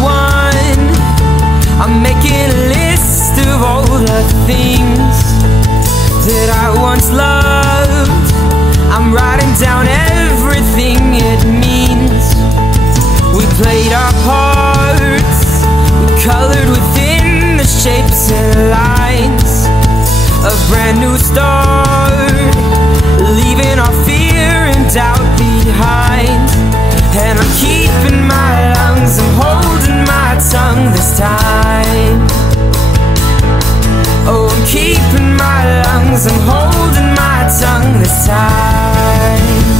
one. I'm making a list of all the things that I once loved. I'm writing down everything it means. We played our parts, we colored within the shapes and lines. A brand new start, leaving our fear and doubt behind. And I'm keeping my lungs, I'm holding my tongue this time. Oh, I'm keeping my lungs, I'm holding my tongue this time.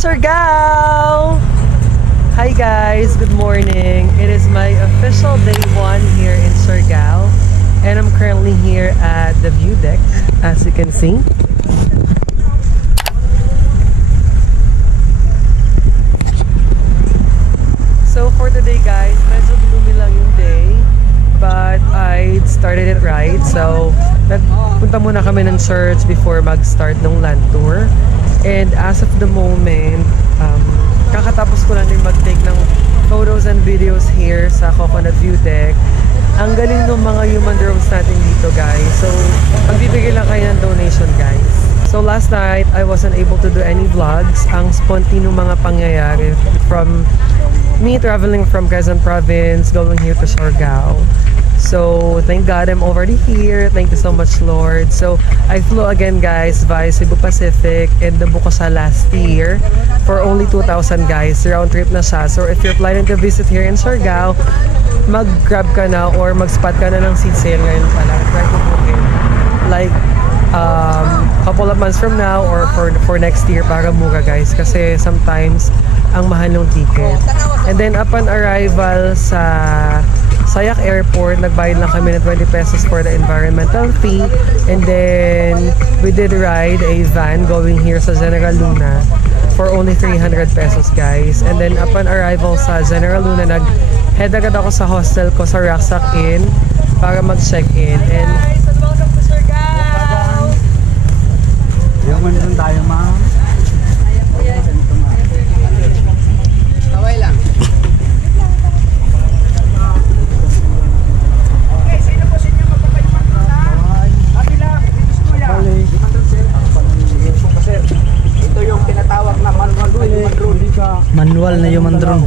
Surigao! Hi guys, good morning. It is my official day 1 here in Surigao, and I'm currently here at the view deck, as you can see. So for today guys, medyo gloomy lang yung day, but I started it right. So nagpunta muna kami ng church before mag-start ng land tour. And as of the moment, kakatapos ko lang din mag-take ng photos and videos here sa Coconut View Deck. Ang galing ng mga human drones natin dito guys. So magbibigay lang kayo ng donation guys. So last night, I wasn't able to do any vlogs. Ang spontaneous mga pangyayari from me traveling from Quezon Province going here to Surigao. So thank God I'm already here. Thank you so much Lord. So I flew again guys via Cebu Pacific and nabook ko sa last year for only 2,000 guys. Round trip na siya. So if you're planning to visit here in Surigao, mag-grab ka na or mag-spot ka na ng seat sale ngayon pala. Try to book it. Like couple of months from now or for next year para mura guys. Kasi sometimes ang mahal ng ticket. And then upon arrival sa Sayak Airport, nagbayad lang kami ng 20 pesos for the environmental fee. And then, we did ride a van going here sa General Luna for only 300 pesos, guys. And then, upon arrival sa General Luna, nag-head agad ako sa hostel ko sa Raksak Inn para mag-check-in. And guys, and welcome to Surigao! Yaman din tayo, ma'am. Kaway lang. Ito yung tinatawag na manual na human drone. Manual na human drone.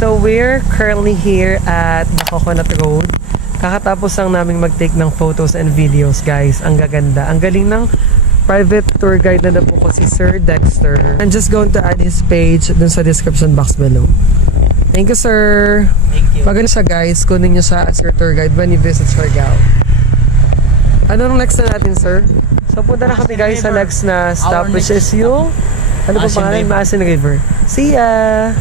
So we're currently here at the Coconut Road. Kakatapos lang namin mag-take ng photos and videos guys. Ang gaganda. Ang galing ng private tour guide na po ko si Sir Dexter. I'm just going to add his page dun sa description box below. Thank you sir. Thank you. Maganda siya guys. Kunin nyo siya as your tour guide when you visit Surigao. Ano nung next na natin sir? So punta na kami guys sa next na stop which is yung ano po pangalan? Maasin River. See ya!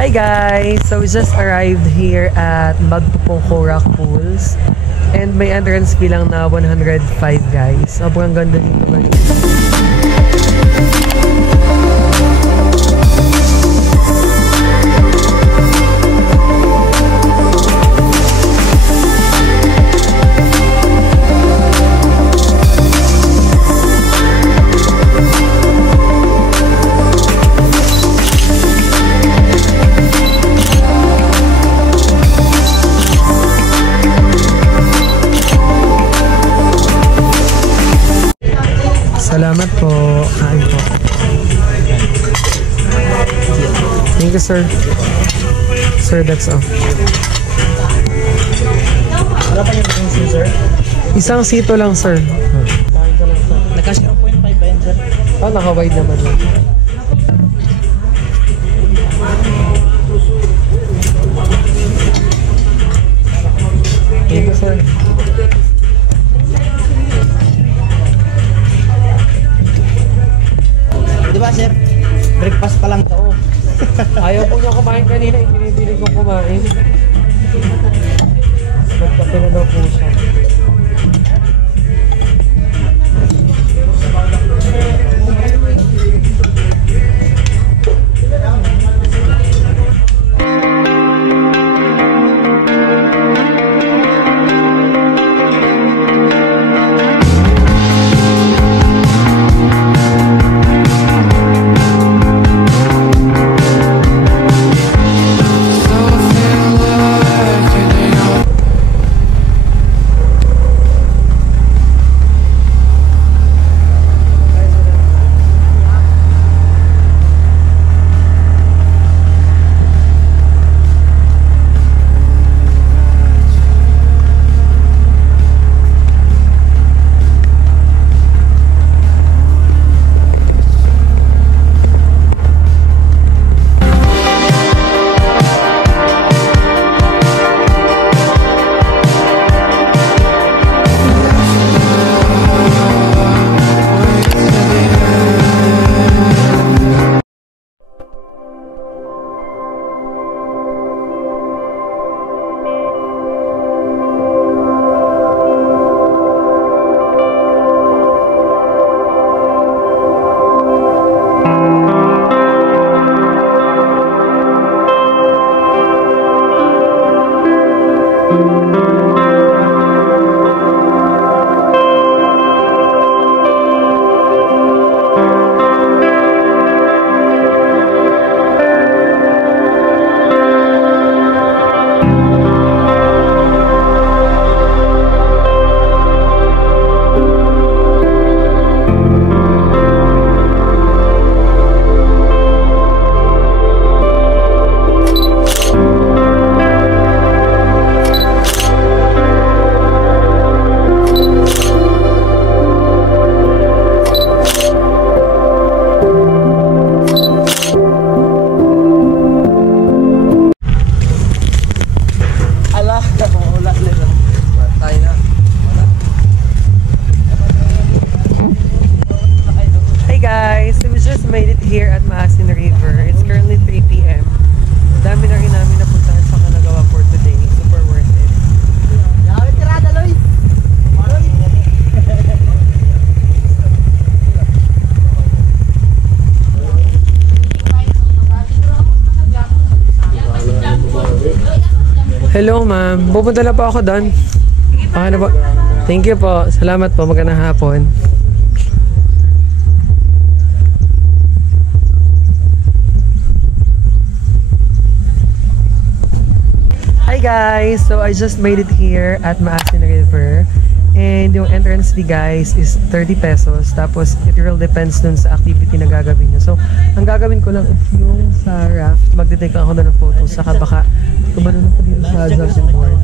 Hi guys! So we just arrived here at Magpupong Corak Pools and may entrance fee lang na 105 guys. Sobrang ganda dito guys. Salamat po. Kain po. Thank you, sir. Sir, that's all. Wala pa yung booking, sir? Isang sito lang, sir. Naka-0.5 ba yan, sir? Oh, naka-wide naman. Thank you, sir. Di ba, sir? Breakfast pa lang to. Ayaw po niya kumain kanina, ibinibili ko kumain. Nagkape na daw po siya. here at Maasin River. It's currently 3 p.m. Dami na rin namin napuntahan sa Managawa for today. Super worth it. Hello ma'am, pupunta na po ako doon. Okay na po. Thank you po. Salamat po. Magandang hapon. Hi guys! So I just made it here at Maasin River. And yung entrance fee guys is 30 pesos. Tapos it really depends dun sa activity na gagawin nyo. So ang gagawin ko lang is yung sa raft. Magdetake ako doon ng photos. Saka baka tumalun ako dito sa jumping board.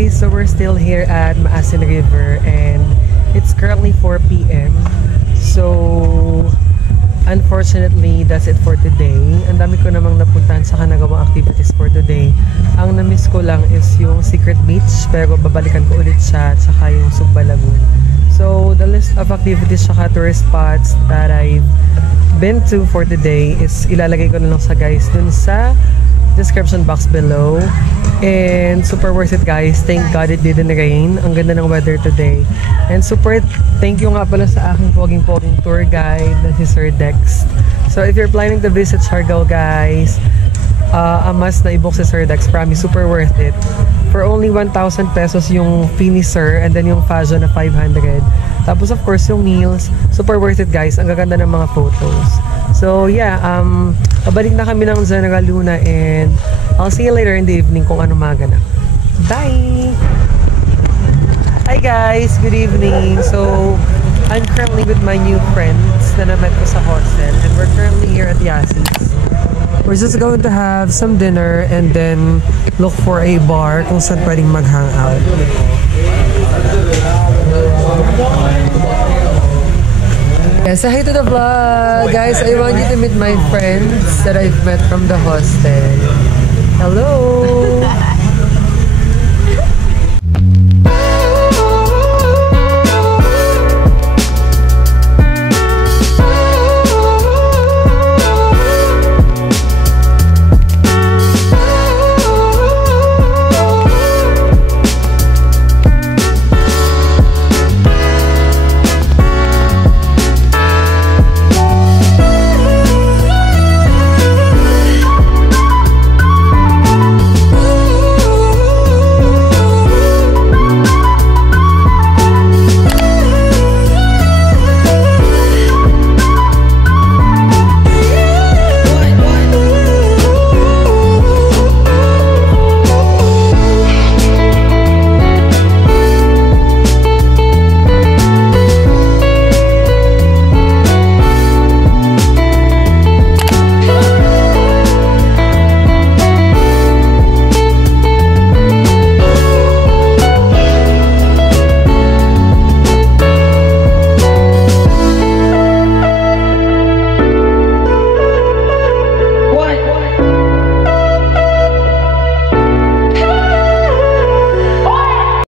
guys, so we're still here at Maasin River and it's currently 4 p.m. So unfortunately, that's it for today. Ang dami ko namang napuntahan sa nagawang activities for today. Ang na-miss ko lang is yung Secret Beach, pero babalikan ko ulit siya, tsaka yung Sugba Lagoon. So the list of activities tsaka tourist spots that I've been to for today is ilalagay ko na lang sa guys dun sa description box below. And super worth it guys. Thank God it didn't rain. Ang ganda ng weather today. And super thank you nga pala sa aking poging-poging tour guide na si Sir Dex. So if you're planning to visit Siargao guys, a must na i-book si Sir Dex. Promise, super worth it. For only 1,000 pesos yung fee ni Sir and then yung fashion na 500. Tapos of course yung meals, super worth it guys. Ang gaganda ng mga photos. So yeah, pabalik na kami ng General Luna and I'll see you later in the evening kung ano maganap. Bye! Hi guys, good evening. So I'm currently with my new friends na na-met ko sa hostel and we're currently here at Yasis. We're just going to have some dinner and then look for a bar kung saan pwedeng mag-hangout. Yes, hi to the vlog! Guys, I want you to meet my friends that I've met from the hostel. Hello!